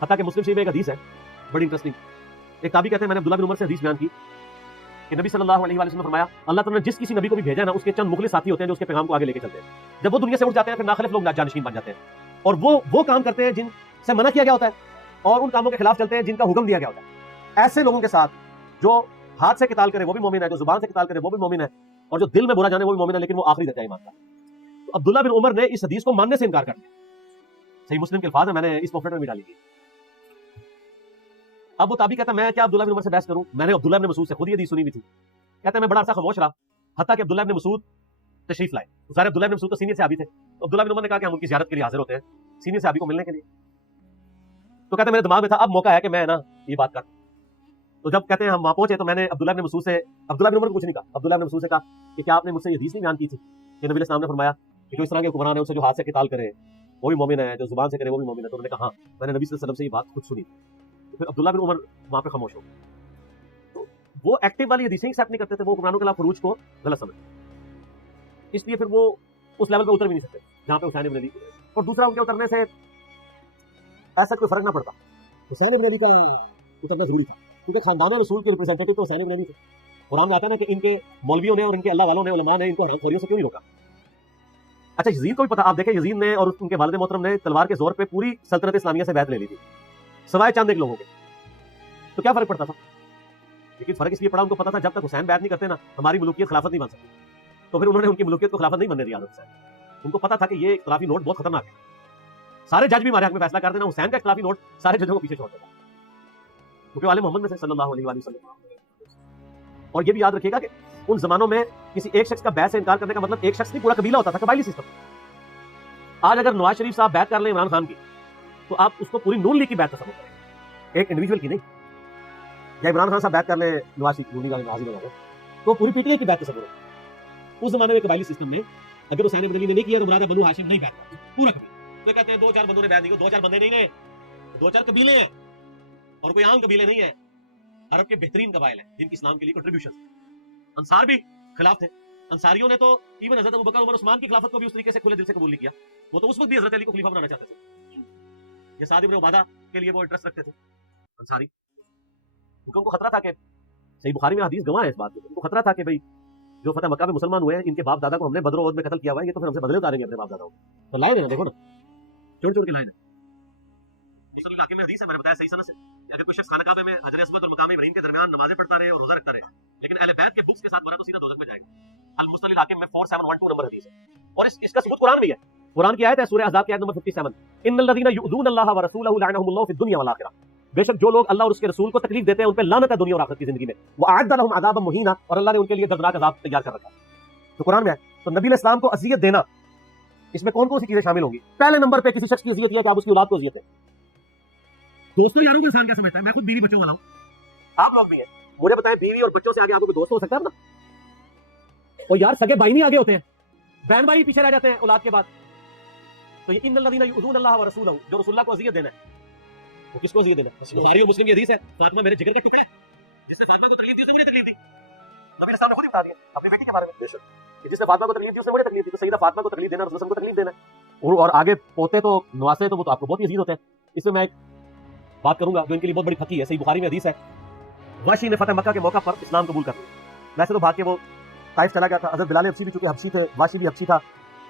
حتیٰ کہ مسلم شریف میں ایک حدیث ہے بڑی انٹرسٹنگ. ایک تابعی کہتے ہیں میں نے عبداللہ بن عمر سے حدیث بیان کی کہ نبی صلی اللہ علیہ وسلم نے فرمایا اللہ تعالیٰ نے جس کسی نبی کو بھی بھیجا ہے نا اس کے چند مخلص ساتھی ہوتے ہیں جو اس کے پیغام کو آگے لے کے چلتے ہیں. جب وہ دنیا سے اٹھ جاتے ہیں پھر ناخلف لوگ جانشین بن جاتے ہیں اور وہ کام کرتے ہیں جن سے منع کیا گیا ہوتا ہے اور ان کاموں کے خلاف چلتے ہیں جن کا حکم دیا گیا ہوتا ہے. ایسے لوگوں کے ساتھ جو ہاتھ سے قتال کرے وہ بھی مومن ہے, جو زبان سے قتال کرے وہ بھی مومن ہے, اور جو دل میں برا جانے وہ بھی مومن ہے, لیکن وہ آخری درجہ ایمان کا. تو عبداللہ بن عمر نے اس حدیث کو ماننے سے انکار کر دیا. صحیح مسلم کے الفاظ ہیں, میں نے اس پوفٹ میں بھی ڈالی تھی. اب وہ تابعی کہتا ہے میں کیا عبداللہ بن عمر سے بحث کروں, میں نے عبداللہ بن مسعود سے خود یہ حدیث سنی بھی تھی. کہتا ہے میں بڑا عرصہ خاموش رہا حتیٰ کہ عبداللہ بن مسعود تشریف لائے. سارے عبداللہ بن مسعود تو سینئر صحابی تھے. تو عبداللہ بن عمر نے کہا کہ ہم ان کی زیارت کے لیے حاضر ہوتے ہیں سینئر صحابی کو ملنے کے لیے. تو کہتے ہیں میرے دماغ میں تھا اب موقع ہے کہ میں نا یہ بات کر. تو جب کہتے ہیں ہم وہاں پہنچے تو میں نے عبداللہ بن مسعود سے, عبداللہ بن عمر کو کچھ نہیں کہا, عبداللہ بن مسعود سے کہا کہ کیا آپ نے مجھ سے یہ حدیث نہیں بیان کی تھی کہ نبی علیہ السلام نے فرمایا کہ جو اس طرح کے حکمران ہے اسے جو ہاتھ سے قتال کرے وہ بھی مومن ہے, جو زبان سے کرے وہ بھی مومن ہے. تو انہوں نے کہا ہاں میں نے نبی صلی اللہ علیہ وسلم سے یہ بات خود سنی. تو پھر عبداللہ بن عمر وہاں پہ خاموش ہو گئے. تو وہ ایکٹیو والی حدیثیں ایکسیپٹ نہیں کرتے تھے, وہ حکمرانوں کے خلاف خروج کو غلط سمجھتے. اس لیے پھر وہ اس لیول پہ اتر بھی نہیں سکتے جہاں پہ حسین بن علی. اور دوسرا ان کے اترنے سے ایسا کوئی فرق نہ پڑتا. حسین بن علی کا اترنا ضروری تھا کیونکہ خاندان رسول کے ریپرزینٹیٹو تو حسین بن علی تھے. قرآن میں آتا ہے نا کہ ان کے مولویوں نے اور ان کے اللہ والوں نے علماء نے ان کو حرام خوریوں سے کیوں نہیں روکا. اچھا یزید کو بھی پتا, آپ دیکھیں یزید نے اور ان کے والد محترم نے تلوار کے زور پہ پوری سلطنت اسلامیہ سے بیعت لے لی تھی سوائے چند ایک لوگوں کے. تو کیا فرق پڑتا تھا؟ لیکن فرق اس لیے پڑا ان کو پتا تھا جب تک حسین بیعت نہیں کرتے نا ہماری ملوکیت خلافت نہیں بن سکتی. تو پھر انہوں نے ان کی ملوکیت کو خلافت نہیں بننے دیا. حسین ان کو پتا تھا کہ یہ اختلافی نوٹ بہت خطرناک ہے, سارے جج بھی ہمارے حق میں فیصلہ کر دینا, حسین کا اختلافی نوٹ سارے ججوں کو پیچھے چھوڑ دیتا کیونکہ والے محمد میں سے صلی اللہ علیہ وسلم. اور یہ بھی یاد رکھیے گا کہ ان زمانوں میں کسی ایک شخص کا بیعت سے انکار کرنے کا مطلب ایک شخص نہیں پورا قبیلہ ہوتا تھا, قبائلی سسٹم. آج اگر نواز شریف صاحب بیعت کر لیں عمران خان کی تو آپ اس کو پوری نون لیگ کی بیعت تصور کریں, ایک انڈیویجول کی نہیں. یا عمران خان صاحب بیعت کر لیں نواز شریف تو پوری پی ٹی آئی کی بیعت تصور ہے. اس زمانے میں قبائلی سسٹم میں اگر حسین بن علی نے نہیں کیا تو مراد بنو ہاشم نہیں بیعت پورا قبیلہ. تو کہتے ہیں دو چار بندوں نے بیعت نہیں کی, دو چار بندے نہیں گئے, دو چار قبیلے ہیں اور کوئی عام قبیلے نہیں ہیں. عرب کے بہترین قبائل ہیں جن کی اسلام کے لیے کنٹریبیوشن. انصار بھی خلاف تھے. انصاریوں نے تو ایون حضرت ابوبکر عمر عثمان کی خلافت کو بھی اس طریقے سے کھلے دل سے قبول نہیں کیا. وہ تو اس وقت بھی حضرت علی کو خلیفہ بنانا چاہتے تھے. یہ سعد بن عبادہ کے لیے وہ انٹرسٹ رکھتے تھے انصاری, کیونکہ ان کو خطرہ تھا کہ صحیح بخاری میں حدیث گواہ ہے اس بات کی, ان کو خطرہ تھا کہ بھئی جو فتح مکہ میں مسلمان ہوئے ہیں ان کے باپ دادا کو ہم نے بدر و احد میں قتل کیا ہوا ہے, یہ تو پھر ہم سے بدلے اتاریں گے اپنے باپ دادا کو. تو لائے ہیں دیکھو نا, چوڑ چوڑ کے لائے ہیں. اس علاقے میں حدیث ہے, میں نے بتایا صحیح سند سے, اگر کوئی شخص خانہ کعبہ میں حجر اسود اور مقام ابراہیم کے درمیان نمازیں پڑھتا رہے اور روزہ رکھتا رہے لیکن اہل بیت کے بکس کے ساتھ مرا تو سیدھا دوزخ میں جائے گا. المصطلح الحاکم میں 4712 نمبر حدیث ہے. اور اس کا ثبوت قرآن میں ہے. قرآن کی آیت ہے سورہ احزاب کی آیت نمبر 57, ان الذين يؤذون الله ورسوله لعنهم الله في الدنيا والاخره. بے شک جو لوگ اللہ اور اس کے رسول کو تکلیف دیتے ہیں ان پہ لعنت ہے دنیا اور آخرت کی زندگی میں. واعد لهم عذابا مهینا, اور اللہ نے ان کے لیے دردناک عذاب تیار کر رکھا ہے. تو قرآن میں ہے. تو نبی علیہ السلام کو اذیت دینا اس میں کون کون سی چیزیں شامل ہوں گی؟ پہلے نمبر پہ کسی شخص کی اذیت یہ کہ آپ اس کی اولاد کو اذیت ہے. دوستوں یاروں کو انسان کیا سمجھتا ہے؟ میں خود بیوی بچوں والا ہوں, آپ لوگ بھی ہیں. مجھے بتائیں بیوی اور بچوں سے آگے آپ کو کوئی دوست ہو سکتا ہے نا؟ اور یار سگے بھائی نہیں آگے ہوتے ہیں, بہن بھائی پیچھے رہ جاتے ہیں اولاد کے بعد. تو یہ ان الذین یؤذون اللہ ورسولہ, جو رسول اللہ کو اذیت دینا ہے وہ کس کو اذیت دینا ہے؟ بخاری اور مسلم کی حدیث ہے, فاطمہ میرے جگر کا ٹکڑا ہے, جس نے فاطمہ کو تکلیف دی اس نے مجھے تکلیف دی. نبی علیہ السلام نے خود ہی بتا دیا اپنی بیٹی کے بارے میں, بے شک کہ جس نے فاطمہ کو تکلیف دی اس نے مجھے تکلیف دی. تو سیدہ فاطمہ کو تکلیف دینا رسول اللہ کو تکلیف دینا ہے. اور آگے پوتے تو نواسے تو وہ تو آپ کو بہت عزیز ہوتے ہیں. اس میں ایک بات کروں گا جو ان کے لیے بہت بڑی پھکی ہے. صحیح بخاری میں حدیث ہے, واشی نے فتح مکہ کے موقع پر اسلام قبول کر لیا. ویسے تو بھاگ کے وہ طائف چلا گیا تھا. حضرت بلال حبشی بھی چونکہ حبشی تھے, واشی بھی حبشی تھا.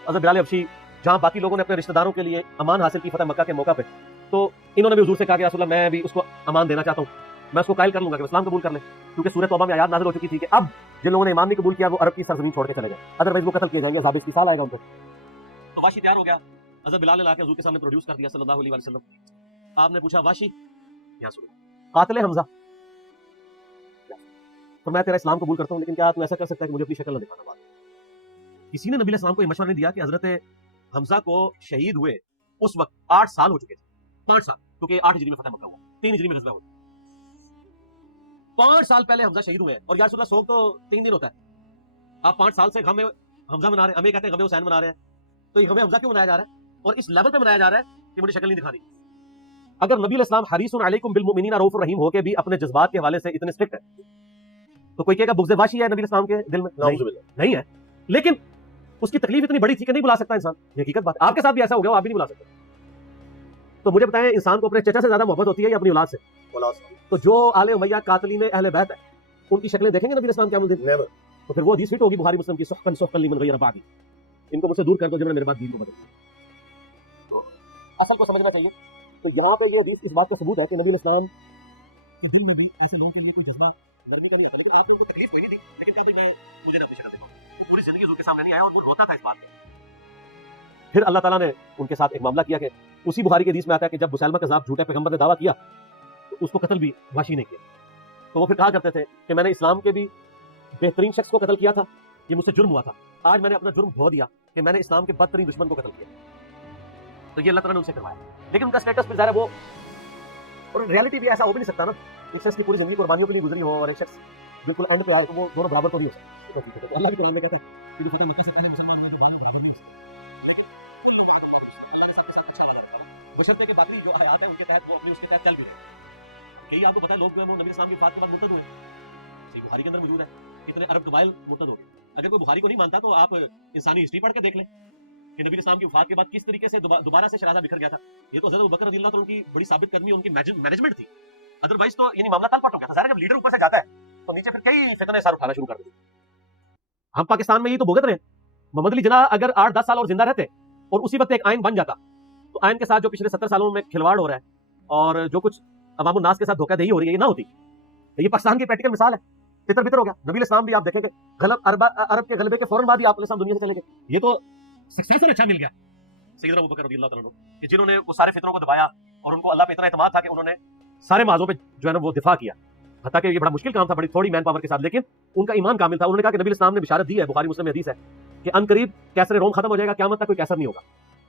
حضرت بلال حبشی جہاں باقی لوگوں نے اپنے رشتہ داروں کے لیے امان حاصل کی فتح مکہ کے موقع پہ, تو انہوں نے بھی حضور سے کہا کہ رسول اللہ میں بھی اس کو امان دینا چاہتا ہوں, میں اس کو قائل کر لوں گا کہ اسلام قبول کر لیں, کیونکہ سورہ توبہ میں آیات نازل ہو چکی تھی کہ اب جن لوگوں نے ایمان نہیں قبول کیا وہ عرب کی سرزمین چھوڑ کے چلے گئے, ادروائز وہ قتل کیے جائیں گے, عذاب استیصال آئے گا ان پہ. تو واشی تیار ہو گیا, حضرت بلال نے لا کے حضور کے سامنے پروڈیوس کر دیا صلی اللہ علیہ وسلم. آپ نے پوچھا واشی یہاں سنو, قاتل حمزہ, تو میں تیرا اسلام قبول کرتا ہوں لیکن کیا تو ایسا کر سکتا ہے کہ مجھے اپنی شکل نہ دکھانا. بات کسی نے نبی علیہ السلام کو یہ مشورہ نہیں دیا کہ حضرت حمزہ کو شہید ہوئے اس وقت 8 سال ہو چکے تھے, 5 سال, کیونکہ 8 ہجری میں فتح مکہ ہوا, 3 ہجری میں غزوہ ہوا. 5 سال پہلے حمزہ شہید ہوئے ہیں, اور یا رسول اللہ سوگ تو 3 دن ہوتا ہے. آپ 5 سال سے غم حمزہ منا رہے ہیں, ہمیں کہتے ہیں غم حسین منا رہے ہیں. تو یہ غم حمزہ کیوں منایا جا رہا ہے اور اس لیول پہ منایا جا رہا ہے کہ مجھے شکل نہیں دکھانی؟ اگر نبی علیہ السلام حریص علیکم بالمؤمنین رؤوف الرحیم ہو کے بھی اپنے جذبات کے حوالے سے اتنے اسٹرکٹ ہے تو کوئی کہے گا بغض واشی ہے نبی علیہ السلام کے دل میں؟ نہیں ہے, لیکن اس کی تکلیف اتنی بڑی تھی کہ نہیں بلا سکتا انسان. یہ حقیقت بات, آپ کے ساتھ بھی ایسا ہو گیا, آپ بھی نہیں بلا سکتے. تو مجھے بتائیں انسان کو اپنے چچا سے زیادہ محبت ہوتی ہے یا اپنی اولاد سے؟ تو جو آل امیہ قاتلین اہل بیت ہے ان کی شکلیں دیکھیں گے نبی اسلام قیامت الدین؟ نیور. تو پھر وہ حدیث فٹ ہوگی بخاری مسلم کی سحقا سحقا لمن غیر بعدی، ان کو مجھ سے دور کر دو جنہوں نے میرے بعد دین کو بدل دیا. تو اصل کو سمجھنا چاہیے. تو یہاں پہ یہ حدیث اس بات کا ثبوت ہے کہ نبی اسلام کے دل میں بھی ایسے لوگوں کے لیے کوئی جذبہ نرمی کا نہیں ہوتا. لیکن آپ نے ان کو تکلیف کوئی نہیں دی، لیکن کیا کوئی میں مجھے نہ اپنی شکل دیکھوں، وہ پوری زندگی حضور کے سامنے نہیں آیا اور وہ روتا تھا اس بات میں. پھر اللہ تعالیٰ نے ان کے ساتھ ایک معاملہ کیا کہ اسی بخاری کے حدیث میں آتا ہے کہ جب مسیلمہ کذاب جھوٹے پیغمبر نے دعویٰ کیا تو اس کو قتل بھی وحشی نے کیا. تو وہ پھر کہا کرتے تھے کہ میں نے اسلام کے بھی بہترین شخص کو قتل کیا تھا، یہ مجھ سے جرم ہوا تھا، آج میں نے اپنا جرم دھو دیا کہ میں نے اسلام کے بدترین دشمن کو قتل کیا. تو یہ اللہ تعالیٰ نے ان سے کروایا. لیکن ان کا اسٹیٹس پھر ظاہر ہے وہ، اور ریالٹی بھی ایسا ہو بھی نہیں سکتا نا، ایک شخص کی پوری زندگی قربانیوں پہ نہیں گزری ہو اور ایک شخص بالکل اینڈ پہ آئے تو وہ دونوں برابر تو نہیں ہو سکتے. تو اللہ بھی قرآن میں کہتا ہے کہ فتح مکہ سے پہلے مسلمان برابر نہیں ہو سکتے، بشرطے کے باقی جو آیات ہیں ان کے تحت وہ اپنے اس کے تحت چل بھی رہے. کئی آپ کو پتا ہے لوگ جو ہے وہ نبی اسلام کی وفات کے بعد مرتد ہوئے، صحیح بخاری کے اندر موجود ہے، اتنے عرب قبائل مرتد ہو گئے. اگر کوئی بخاری کو نہیں مانتا تو آپ انسانی ہسٹری پڑھ کے دیکھ لیں کہ نبی اسلام کی وفات کے بعد کس طریقے سے دوبارہ سے شرازہ بکھر گیا تھا. یہ تو حضرت ابوبکر رضی اللہ عنہ کی بڑی ثابت قدمی، ان کی مینجمنٹ تھی. ادروائز تو یعنی معاملہ تل پٹ ہو گیا تھا. ظاہر ہے جب لیڈر اوپر سے جاتا ہے تو نیچے پھر کئی فتنے سر اٹھانا شروع کر دیتے. ہم پاکستان میں یہ تو بھگت رہے ہیں. محمد علی جناح اگر 8-10 سال اور زندہ رہتے اور اسی وقت ایک آئین بن جاتا تو آئین کے ساتھ جو پچھلے 70 سالوں میں کھلواڑ ہو رہا ہے اور جو کچھ عوام الناس کے ساتھ دھوکہ دہی ہو رہی ہے یہ نہ ہوتی. یہ پاکستان کی پریکٹیکل مثال ہے. تتر بتر ہو گیا. نبی اسلام بھی آپ دیکھیں کہ عرب کے غلبے کے فوراً بعد ہی آپ علیہ السلام دنیا سے چلے گئے. یہ تو سکسیسر اچھا مل گیا سیدنا ابوبکر رضی اللہ عنہ کہ جنہوں نے وہ سارے فتنوں کو دبایا اور ان کو اللہ پہ اتنا اعتماد تھا کہ انہوں نے سارے معاذوں پہ جو ہے نا وہ دفاع کیا. حتیٰ کہ یہ بڑا مشکل کام تھا، بڑی تھوڑی مین پاور کے ساتھ، لیکن ان کا ایمان کامل تھا. انہوں نے کہا کہ نبی اسلام نے بشارت دی ہے، بخاری مسلم میں حدیث ہے کہ ان قریب کیسر روم ختم ہو جائے گا، قیامت تک کوئی کیسر نہیں ہوگا.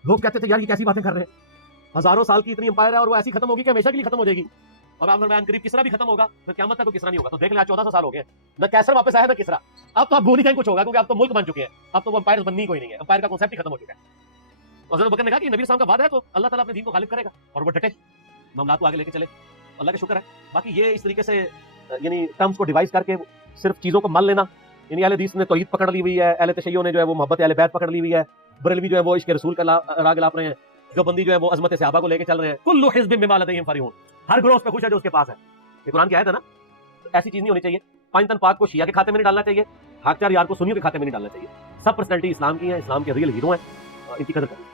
لوگ کہتے تھے یار یہ کیسی باتیں کر رہے ہیں، ہزاروں سال کی اتنی امپائر ہے اور وہ ایسی ختم ہوگی کہ ہمیشہ کے لیے ختم ہو جائے گی. اور آپ ان قریب کسرا بھی ختم ہوگا، پھر قیامت تک کوئی کسرا نہیں ہوگا. تو دیکھ لیں 1400 سال ہو گئے، نہ کیسر واپس آیا نہ کسرا. اب تو آپ بھول ہی جائیں کچھ ہوگا کیونکہ اب تو ملک بن چکے ہیں، اب تو وہ امپائر بننی کوئی نہیں ہے، امپائر کا کانسیپٹ ہی ختم ہو چکا ہے. حضرت ابوبکر نے کہا کہ نبی اسلام کا وعدہ ہے تو اللہ تعالیٰ اپنے دین کو غالب کرے گا اور وہ ڈٹے معاملات کو آگے لے کے چلے. اللہ کا شکر ہے. باقی یہ اس طریقے سے یعنی ٹرمز کو ڈیوائز کر کے صرف چیزوں کو مان لینا، یعنی اہل حدیث نے توحید پکڑ لی ہوئی ہے، اہل تشیع نے جو ہے وہ محبت اہل بیت پکڑ لی ہوئی ہے، بریلوی جو ہے وہ عشق رسول کا راگ الاپ رہے ہیں، جو بندی جو ہے وہ عظمت صحابہ کو لے کے چل رہے ہیں. کل حزب بما لدیہم فرحون، ہر گروہ اس پہ خوش ہے جو اس کے پاس ہے. یہ قرآن کی آیت ہے نا. ایسی چیز نہیں ہونی چاہیے. پنجتن پاک کو شیعہ کے کھاتے میں نہیں ڈالنا چاہیے، حق یار کو سنیوں کے کھاتے میں نہیں ڈالنا چاہیے. سب پرسنالٹی اسلام کی ہیں، اسلام کے ریئل ہیرو ہیں، ان کی قدر کریں.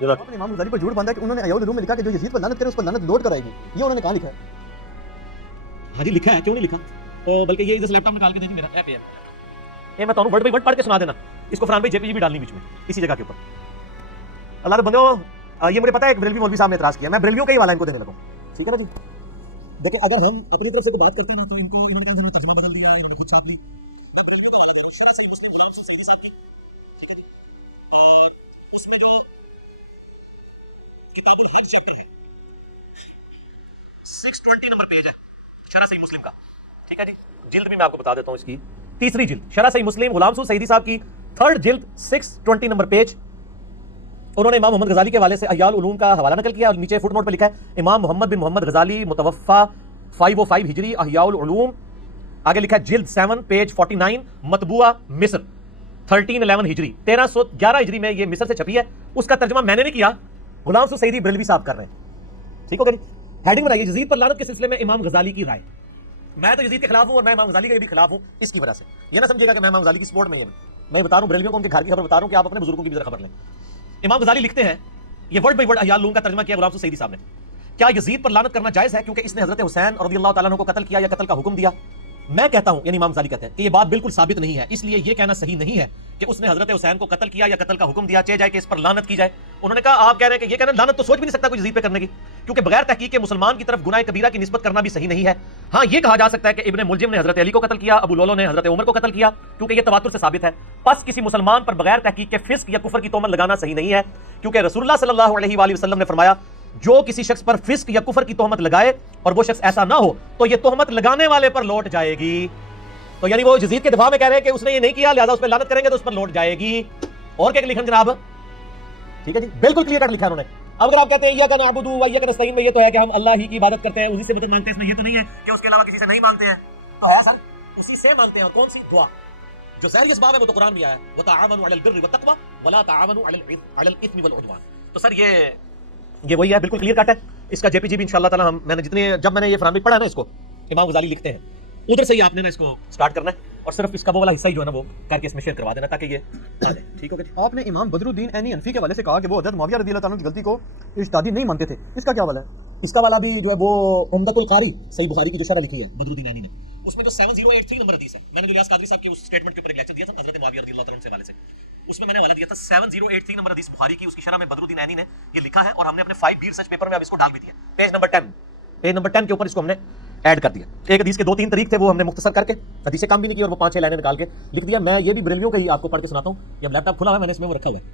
آپ نے امام غزالی پر جھوٹ باندھا کہ انہوں نے ایول علوم میں لکھا کہ جو یزید پر لعنت کرے اس پر لعنت لوٹ کر آئے گی. یہ انہوں نے کہاں لکھا ہے؟ ہاں جی لکھا ہے، کیوں نہیں لکھا؟ تو بلکہ یہ ادھر لیپ ٹاپ نکال کے دیں میرا ایپ ہے یہ میں تمہیں ورڈ بائی ورڈ پڑھ کے سنا دینا. اس کو فرحان بھائی جے پی جی بھی ڈالنی بیچ میں اسی جگہ کے اوپر. اللہ کے بندوں یہ مجھے پتا ہے ایک بریلوی مولوی صاحب نے اعتراض کیا، میں بریلویوں کا ہی والا ان کو دینے لگا. ٹھیک ہے نا جی. دیکھیں اگر ہم اپنی طرف سے کوئی بات کرتے ہیں نا تو ان کو انہوں نے کہا انہوں نے ترجمہ بدل دیا، انہوں نے خود چھاپ لی. میں بریلویوں کا والا دے رہا ہوں، شرح صحیح مسلم غلام حسین سعیدی صاحب کی. ٹھیک ہے جی. اور اس میں جو کتاب الحج میں ہے 620 نمبر پیج ہے شرح صحیح مسلم کا. ٹھیک ہے جی. جلد بھی میں آپ کو بتا دیتا ہوں، اس کی تیسری جلد شرح صحیح مسلم غلام حسین سعیدی صاحب کی 3rd جلد 620 نمبر پیج. انہوں نے امام محمد غزالی کے حوالے سے احیاء العلوم کا حوالہ نقل کیا اور نیچے فٹ نوٹ پہ لکھا ہے امام محمد بن محمد غزالی متوفا 505 ہجری احیاء العلوم. آگے لکھا ہے جلد 7 پیج 49 مطبوعہ مصر 1311 ہجری 1311 ہجری میں یہ مصر سے چھپی ہے. اس کا ترجمہ میں نے نہیں کیا، غلام حسین سعیدی بریلوی صاحب کر رہے ہیں. ٹھیک ہو گیا جی. ہیڈنگ بنائیے یزید پر لعنت کے سلسلے میں امام غزالی کی رائے. میں تو یزید کے خلاف ہوں اور میں امام غزالی کے بھی خلاف ہوں اس کی وجہ سے. یہ نہ سمجھے گا کہ میں امام غزالی کی سپورٹ میں ہوں. میں بتا رہا ہوں بریلویوں کو ان کے گھر کی خبر بتا رہا ہوں کہ آپ اپنے بزرگوں کی بھی خبر لیں. امام غزالی لکھتے ہیں، یہ ورڈ بائی ورڈ احیاء العلوم کا ترجمہ کیا غلام حسین سعیدی صاحب نے. کیا یزید پر لعنت کرنا جائز ہے کیونکہ اس نے حضرت حسین رضی اللہ تعالیٰ عنہ کو قتل کیا یا قتل کا حکم دیا؟ میں کہتا ہوں، یعنی امام غزالی کہتے ہیں کہ یہ بات بالکل ثابت نہیں ہے، اس لیے یہ کہنا صحیح نہیں ہے کہ اس نے حضرت حسین کو قتل کیا یا قتل کا حکم دیا، چاہے جائے کہ اس پر لعنت کی جائے. انہوں نے کہا آپ کہہ رہے ہیں کہ یہ کہنا لعنت تو سوچ بھی نہیں سکتا کوئی یزید پہ کرنے کی، کیونکہ بغیر تحقیق کے مسلمان کی طرف گناہ کبیرہ کی نسبت کرنا بھی صحیح نہیں ہے. ہاں یہ کہا جا سکتا ہے کہ ابن ملجم نے حضرت علی کو قتل کیا، ابو لولو نے حضرت عمر کو قتل کیا، کیونکہ یہ تواتر سے ثابت ہے. پس کسی مسلمان پر بغیر تحقیق کے فسق یا کفر کی تہمت لگانا صحیح نہیں ہے، کیونکہ رسول اللہ صلی اللہ علیہ وآلہ وسلم نے فرمایا جو کسی شخص پر فسق یا کفر کی تہمت لگائے اور وہ شخص ایسا نہ ہو تو یہ تہمت لگانے والے پر لوٹ جائے گی. تو یعنی وہ یزید کے دفاع میں کہہ رہے ہیں کہ اس نے یہ نہیں کیا لہذا اس پہ لعنت کریں گے تو اس پر لوٹ جائے گی. اور کیا لکھن جناب؟ ٹھیک ہے جی، بالکل کلیئر کٹ لکھا ہے انہوں نے. اب اگر آپ کہتے ہیں ایاک نعبد و ایاک نستعین میں یہ تو ہے کہ ہم اللہ ہی کی عبادت کرتے ہیں، اسی سے مدد مانگتے ہیں، اس میں یہ تو نہیں ہے کہ اس کے علاوہ کسی سے نہیں مانگتے ہیں. تو ہے سر اسی سے مانگتے ہیں. اور کون سی دعا جو ظاہری اسباب ہے وہ تو قرآن میں آیا ہے وتعاونوا علی البر والتقوی ولا تعاونوا علی الاثم والعدوان. تو سر یہ یہ وہی ہے, بالکل کلیئر کٹ ہے. اس کا JPG بھی انشاءاللہ تعالی میں نے جب میں نے یہ فرامل پڑھا نا اس کو, امام غزالی لکھتے ہیں, ادھر سے ہی آپ نے نا اس کو سٹارٹ کرنا ہے اور صرف اس کا وہ والا حصہ ہی جو ہے نا وہ کر کے اس میں شیئر کروا دینا تاکہ یہ آ جائے. ٹھیک ہوگا جی. آپ نے امام بدر الدین عینی انفی کے حوالے سے کہا کہ وہ حضرت معاویہ رضی اللہ تعالیٰ کی غلطی کو اجتہادی نہیں مانتے تھے, اس کا کیا حوالہ ہے؟ اس کا والا بھی جو ہے وہ عمدۃ القاری صحیح بخاری کی جو شرح لکھی ہے بدر الدین عینی نے, اس میں جو 7083 نمبر حدیث ہے, میں نے جو ریاض قادری صاحب کے اس سٹیٹمنٹ کے اوپر ایک لیکچر دیا تھا حضرت معاویہ رضی اللہ تعالیٰ عنہ سے حوالے سے, اس میں میں نے حوالہ دیا تھا 7083 نمبر حدیث بخاری کی, اس کی شرح میں بدر الدین عینی نے یہ لکھا ہے اور ہم نے اپنے 5B ریسرچ پیپر میں اب اس کو ڈال بھی دیا, پیج نمبر 10 کے اوپر اس کو ہم نے ایڈ کر دیا. ایک حدیث کے 2-3 طریق تھے وہ ہم نے مختصر کر کے حدیث کم بھی نہیں کی اور وہ 5-6 لائنیں نکال کے لکھ دیا. میں یہ بھی بریلویوں کا ہی آپ کو پڑھ کے سناتا ہوں, جب لیپ ٹاپ کھلا ہے میں نے اس میں وہ رکھا ہوا ہے.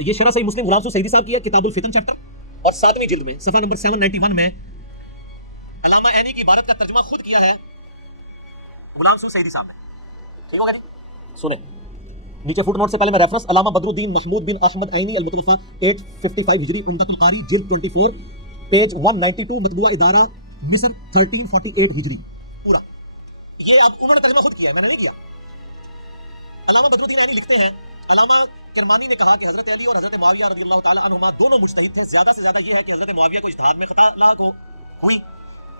یہ شرح صحیح مسلم غلام سعیدی صاحب کی ہے, کتاب الفتن چیپٹر اور 7ویں جلد میں صفحہ نمبر 791 میں علامہ عینی کی عبارت کا ترجمہ خود کیا ہے غلام سعیدی صاحب نے. ٹھیک ہوگا جی, سنیں نیچے فٹ نوٹ سے پہلے میں ریفرنس علامہ بدر الدین محمود بن احمد عینی المتوفى 855 ہجری عمدۃ القاری جلد 24 پیج 192 مطبوعہ ادارہ مصر 1348 ہجری پورا. یہ اب انہوں نے ترجمہ خود کیا ہے, میں نے نہیں کیا. علامہ بدر الدین عینی لکھتے ہیں علامہ کرمانی نے کہا کہ حضرت علی اور حضرت معاویہ رضی اللہ تعالی عنہما دونوں مجتہد تھے, زیادہ سے زیادہ یہ ہے کہ حضرت معاویہ کو اجتہاد میں خطا لاحق ہوئی,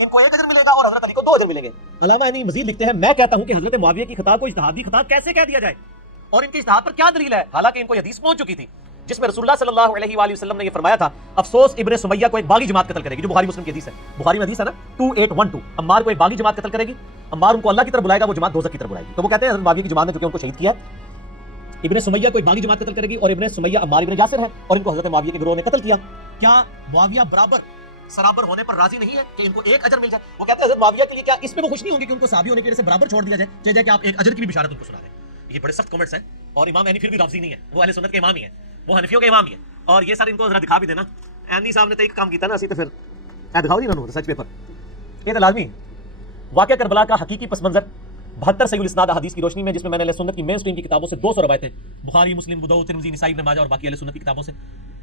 ان کو 1 اجر ملے گا اور حضرت علی کو 2 اجر ملیں گے. علامہ عینی مزید لکھتے ہیں میں کہتا ہوں کہ حضرت معاویہ کی خطا کو اجتہادی خطا کیسے کہہ دیا جائے اور ان کی اجتہاد پر کیا دلیل ہے, حالانکہ ان کو یہ حدیث پہنچ چکی تھی جس میں رسول اللہ صلی اللہ علیہ وآلہ وسلم نے یہ فرمایا تھا افسوس ابن سمیہ کو ایک باغی جماعت قتل کرے گی, جو بخاری مسلم کی حدیث ہے. بخاری میں حدیث ہے نا 2812, عمار کو ایک باغی جماعت قتل کرے گی, عمار ان کو اللہ کی طرف بلائے گا, وہ جماعت دوزخ کی طرف بلائے گی. تو وہ کہتے ہیں حضرت معاویہ کی جماعت نے چونکہ ان کو شہید کیا ہے, ابن سمیہ کو ایک باغی جماعت قتل کرے گی اور ابن سمیہ عمار ابن یاسر ہے اور ان کو حضرت معاویہ کے گروہ نے قتل کیا. کیا معاویہ برابر ہونے پر راضی نہیں ہے کہ ان کو 1 اجر مل جائے؟ وہ کہتے ہیں حضرت معاویہ کے لیے کیا اس میں وہ خوش نہیں ہوں گے کہ ان کو صحابی ہونے کی وجہ سے برابر چھوڑ دیا جائے, چاہے کہ آپ 1 اجر کی بھی بشارت ان کو سنا دیں. یہ بڑے سخت کمنٹس ہیں اور امام عینی پھر بھی رافضی نہیں ہے, وہ اہل سنت کے امام ہی ہیں, وہ حنفیوں کے امام ہی ہیں. اور یہ سر ان کو ذرا دکھا بھی دینا, عینی صاحب نے تو ایک کام کیتا نا, اسی تو پھر دکھاؤ نہیں انہوں ریسرچ پیپر, یہ تو لازمی. واقعہ کربلا کا حقیقی پس منظر 72 صحیح الاسناد احادیث کی روشنی میں, جس میں میں نے اہل سنت کی مین اسٹریم کی کتابوں سے 200 روایتیں, بخاری مسلم ابو داؤد ترمذی نسائی ابن ماجہ اور باقی اہل سنت کی کتابوں سے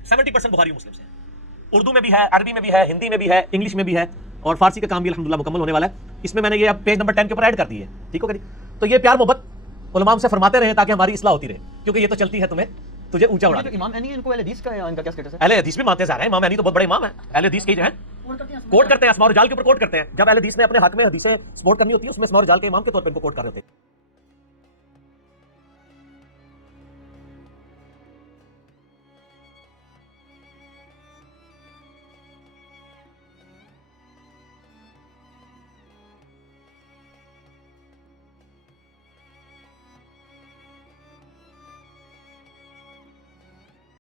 70% بخاری مسلم سے, اردو میں بھی ہے, عربی میں بھی ہے, ہندی میں بھی ہے, انگلش میں بھی ہے اور فارسی کا کام بھی الحمدللہ مکمل ہونے والا ہے. اس میں نے یہ اب پیج نمبر 10 کے اوپر ایڈ کر دی ہے. ٹھیک ہوگا جی. تو یہ پیار محبت علماء سے فرماتے رہے تاکہ ہماری اصلاح ہوتی رہے, کیونکہ یہ تو چلتی ہے تجھے اونچا اڑا. امام عینی ان کو اہل حدیث کا ان کا کیا اسٹیٹس ہے؟ اہل حدیث بھی مانتے ہیں, امام عینی تو بہت بڑے امام ہیں, اہل حدیث کے جو ہیں کوٹ کرتے ہیں, اسماء و رجال کے اوپر کوٹ کرتے ہیں. جب اہل حدیث نے اپنے حق میں حدیثیں سپورٹ کرنی ہوتی ہے اس میں اسماء و رجال کے امام کے طور پر ان کو کوٹ کر رہے ہوتے ہیں.